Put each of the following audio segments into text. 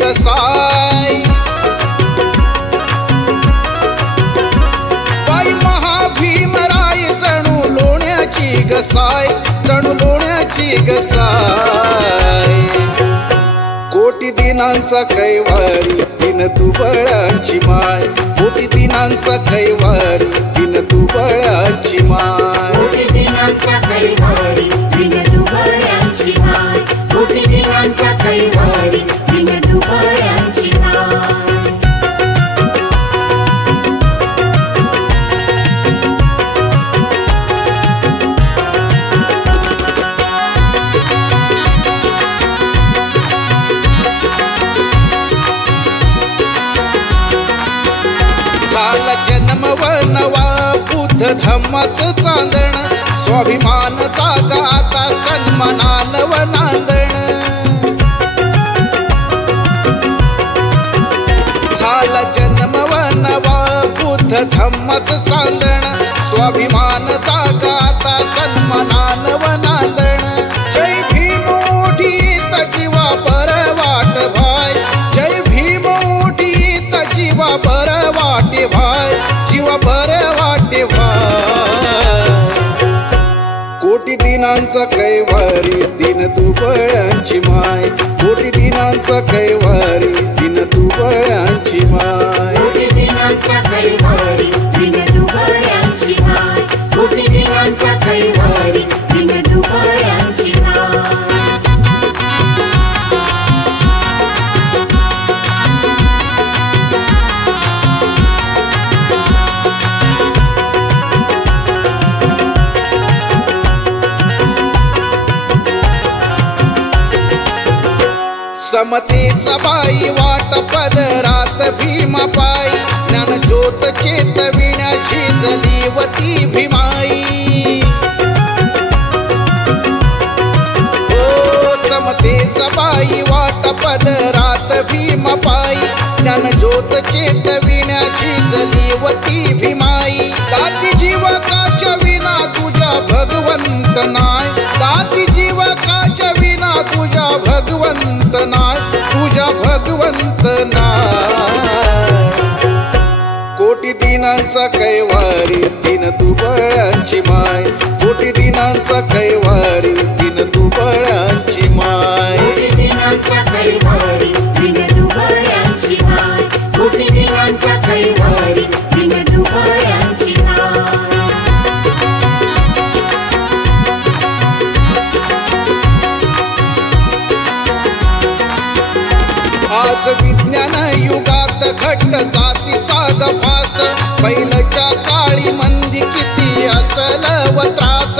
गसाई, बाई महाभीमराय जणू लोण्याची गसाई, जणू लोण्याची गसाई। कोटी दिनांचा कैवारी दिन दुबळांची माय, कोटी दिनांचा कैवारी दिन दुबळांची माय, कोटी दिनांचा कैवारी दिन दुबळांची माय, कोटी दिनांचा कैवारी दिन दुबळांची माय। झाला जन्म व नवा बुद्ध धम्माचं चांदण, स्वाभिमान जागा आता सन्मानान व नांदण। झाला जन्म व नवा बुद्ध धम्माचं चांदण, स्वाभिमान जागा आता सन्मानान व नांदण। जय भीम उठीत जीवा बर वाट भाय, जय भीम उठीत जीवा बर वाटे भाय, जीवा बर वाटे भाय। कोटी दिनांचा कैवारी दिन दुबळांची माय, कोटी दिनांचा कैवारी दिन दुबळांची माय, कोटी दिनांचा कैवारी दिन दुबळांची माय, कोटी दिनांचा कैवारी दिन दुबळांची माय। समतेचा बाई वाट पदरात भीमापाई, ज्ञान ज्योत चेतविण्याची जलीवती भीमाई। ओ समतेचा बाई वाट पदरात भीमापाई, ज्ञान ज्योत चेतविण्याची जलीवती भीमाई। दाती जीवकाच्या विना तुझ्या भगवंत नाय, दाती जीवकाच्या विना तुझ्या भगवंत नाय, तुझ्या भगवंत नाय। कोटी दिनांचा कैवारी दिन दुबळांची माय, कोटी दिनांचा कैवारी दिन दुबळांची माय, कोटी दिनांचा कैवारी दिन दुबळांची माय, कोटी दिनांचा कैवारी दिन दुबळांची माय। आज विज्ञान युगात घट्ट जातीचा गफास, पहिल्याच्या काळी मंदी किती असल व त्रास।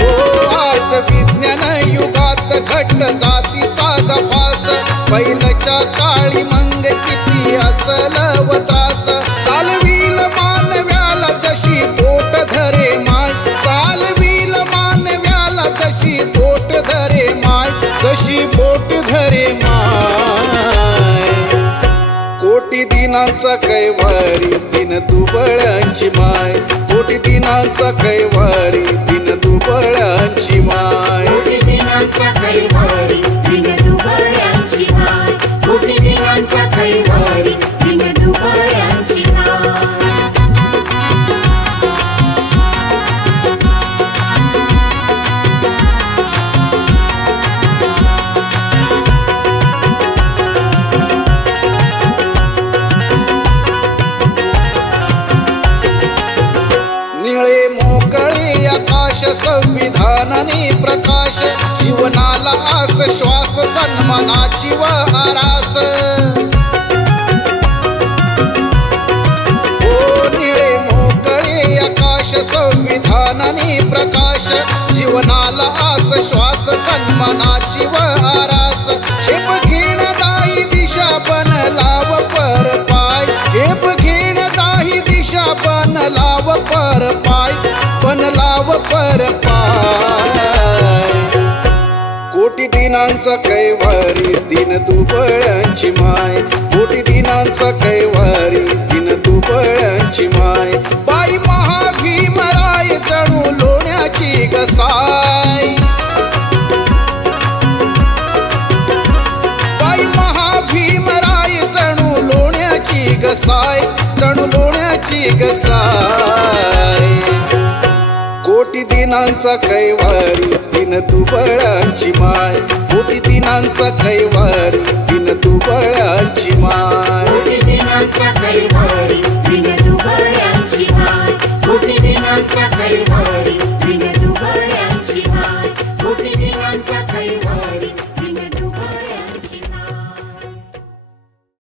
ओ आज विज्ञान युगात घट्ट जातीचा गफास, पहिल्याच्या काळी मंग किती असल व त्रास। चालवील मानव्याला जशी पोट धरे माय, चालवील मानव्याला जशी पोट धरे माय, जशी पोट धरे माय। कोटी दिनांचा कैवारी दिन दुबळांची माय, कोटी दिनांचा कैवारी दिन दुबळांची माय, कोटी दिनांचा कैवारी दिन दुबळांची माय, कोटी दिनांचा कैवारी दिन दुबळांची माय। संविधानाने प्रकाश, जीवनाला आस श्वास सन्मानाची व आरास। ओ निळे मोकळे आकाश, संविधानाने प्रकाश, जीवनाला आस श्वास सन्मानाची व आरास। झेप घेण दाही दिशा बनलाव पर पाय, झेप घेण दाही दिशा बनलाव पर पाय, बनलाव पर पाय। कोटी दिनांचा कैवारी दिन दुबळांची माय, कोटी दिनांचा कैवारी दिन दुबळांची माय। बाई महाभीमराय जणू लोण्याची गसाई, गसाय जणू लोण्याची गसाय कोटी दिनांचा कैवारी दिन दुबळ्यांची माय कोटी दिनांचा कैवारी दिन दुबळ्यांची माय